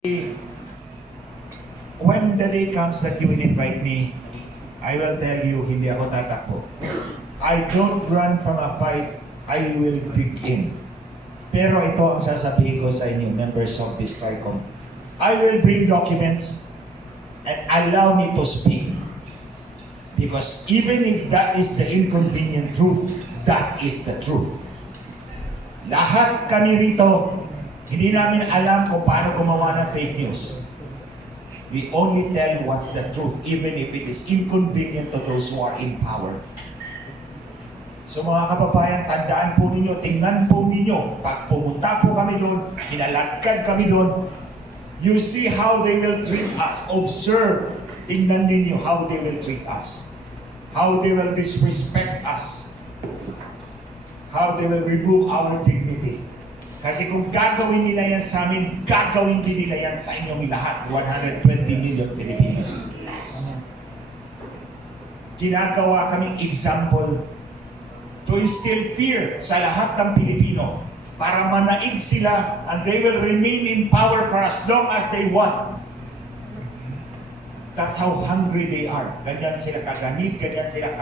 When the day comes that you will invite me, I will tell you, hindi ako tatakbo. I don't run from a fight, I will dig in. Pero ito ang sasabihin ko sa inyo, members of this TRICOM. I will bring documents and allow me to speak. Because even if that is the inconvenient truth, that is the truth. Lahat kami rito, hindi namin alam kung paano gumawa ng fake news. We only tell what's the truth, even if it is inconvenient to those who are in power. So mga kababayan, tandaan po ninyo, tingnan po ninyo, pag pumunta po kami doon, hinalagkad kami doon, you see how they will treat us. Observe, tingnan ninyo how they will treat us. How they will disrespect us. How they will remove our dignity. Kasi kung gagawin nila yan sa amin, gagawin din nila yan sa inyong lahat, 120 million Filipinos. Ginagawa kaming example to instill fear sa lahat ng Pilipino para manaig sila and they will remain in power for as long as they want. That's how hungry they are. Ganyan sila kaganit, ganyan sila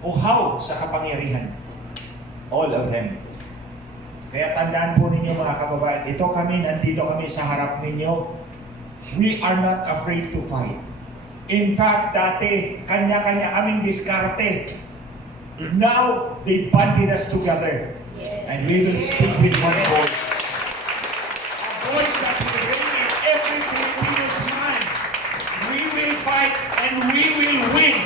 uhaw sa kapangyarihan. All of them. Kaya tandaan po ninyo mga kababayan, ito kami, nandito kami sa harap ninyo. We are not afraid to fight. In fact, dati, kanya-kanya kaming diskarte. Now, they banded us together. And we will speak with one voice. A voice that will ring in every Filipino's mind. We will fight and we will win.